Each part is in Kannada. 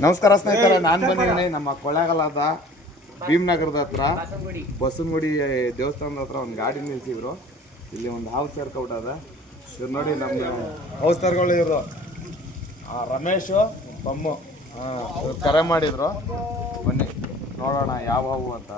ನಮಸ್ಕಾರ ಸ್ನೇಹಿತರೆ, ನಾನು ಬಂದಿದ್ದೀನಿ ನಮ್ಮ ಕೊಳ್ಳೇಗಾಲದ ಭೀಮನಗರದ ಹತ್ರ ಬಸವನಗುಡಿ ದೇವಸ್ಥಾನದ ಹತ್ರ ಒಂದು ಗಾಡಿ ನಿಲ್ಸಿದ್ರು. ಇಲ್ಲಿ ಒಂದು ಹೌಸ್ ಸೇರ್ಕೊಬಿಟ್ಟದ. ಇವ್ರು ನೋಡಿ ನಮ್ಮ ಹೌಸ್ತಾರ್ಗಳು ಇವರು ರಮೇಶು ಬಮ್ಮು ಇವ್ರು ಕರೆ ಮಾಡಿದ್ರು. ಬನ್ನಿ ನೋಡೋಣ ಯಾವ ಅಂತ.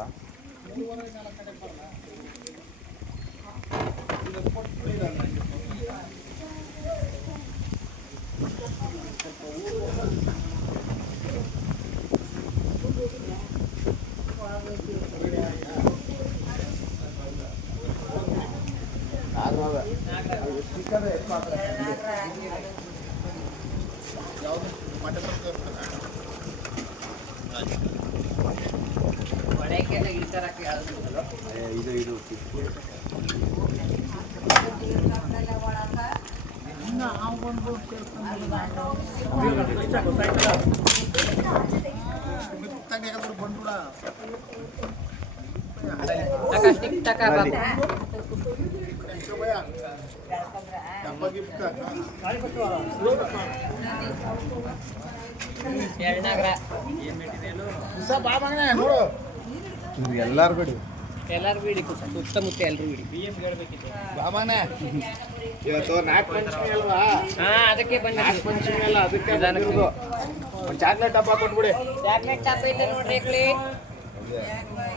ಇದು ಎಲ್ಲಾರು ಬಿಡಿ ಸುತ್ತಮುತ್ತ ಎಲ್ಲರೂ ಬಿಡಿ. ಇವತ್ತು ನಾಲ್ಕು ಪಂಚಮಿ ಅಲ್ವಾ? ಅದಕ್ಕೆ ಬನ್ನಿ. ನಾಲ್ಕು ಪಂಚಮಿ ಅಲ್ಲ, ಅದಕ್ಕೆ ಒಂದು ಚಾಕ್ಲೇಟ್ ಡಬ್ಬ ಕೊಟ್ಬಿಡಿ. ಚಾಕ್ಲೇಟ್ ಡಬ್ಬ ಇಲ್ಲ ನೋಡ್ರಿ.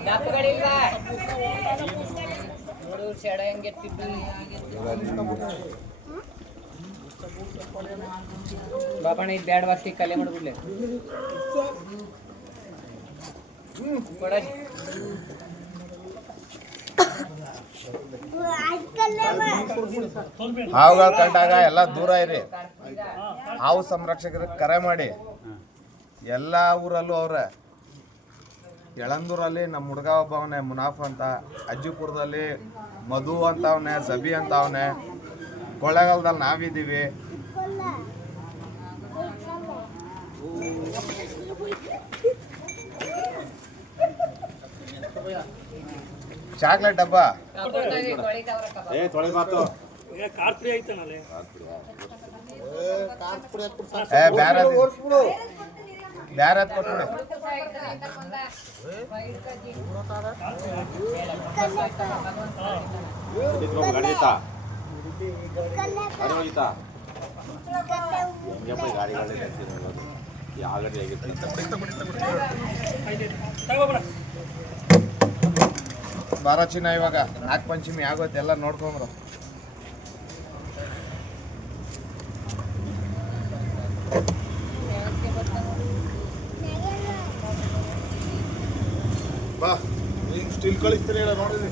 ಡಬ್ಬಗಳಿಲ್ವಾ ನೋಡು, ಸೆಡ ಹೆಂಗೆತ್ತಿದ್ದು. ಬಾಬಣ್ಣ ಇದು ಬ್ಯಾಡ ವಾಸಿ ಕಲೆ ಮಾಡ್ಬಿಡ್ಲೆ ಕೊಡಲಿ. ಹಾವುಗಳು ಕಂಡಾಗ ಎಲ್ಲ ದೂರ ಇರಿ. ಹಾವು ಸಂರಕ್ಷಕರಿಗೆ ಕರೆ ಮಾಡಿ. ಎಲ್ಲ ಊರಲ್ಲೂ ಅವ್ರೆ. ಯಳಂದೂರಲ್ಲಿ ನಮ್ಮ ಹುಡುಗ ಒಬ್ಬ ಅವನೇ, ಮುನಾಫ್ ಅಂತ. ಅಜ್ಜಿಪುರದಲ್ಲಿ ಮಧು ಅಂತ ಅವನೇ, ಸಬಿ ಅಂತ ಅವನೇ. ಕೊಳ್ಳೇಗಾಲದಲ್ಲಿ ನಾವಿದ್ದೀವಿ. ಚಾಕ್ಲೇಟ್ ಡಬ್ಬ ಬ್ಯಾರೆ ಕೊಟ್ಬಿಡಿ. ಬಾರ ಚಿನ್ನ, ಇವಾಗ ನಾಲ್ಕು ಪಂಚಮಿ ಆಗೋತ್ತೆ, ಎಲ್ಲ ನೋಡ್ಕೊಂಡ್ರು. ಬಾ, ಹಿಂಗೆ ಸ್ಟಿಲ್ ಕಳಿಸ್ತೀನಿ ನೋಡಿದ್ರಿ.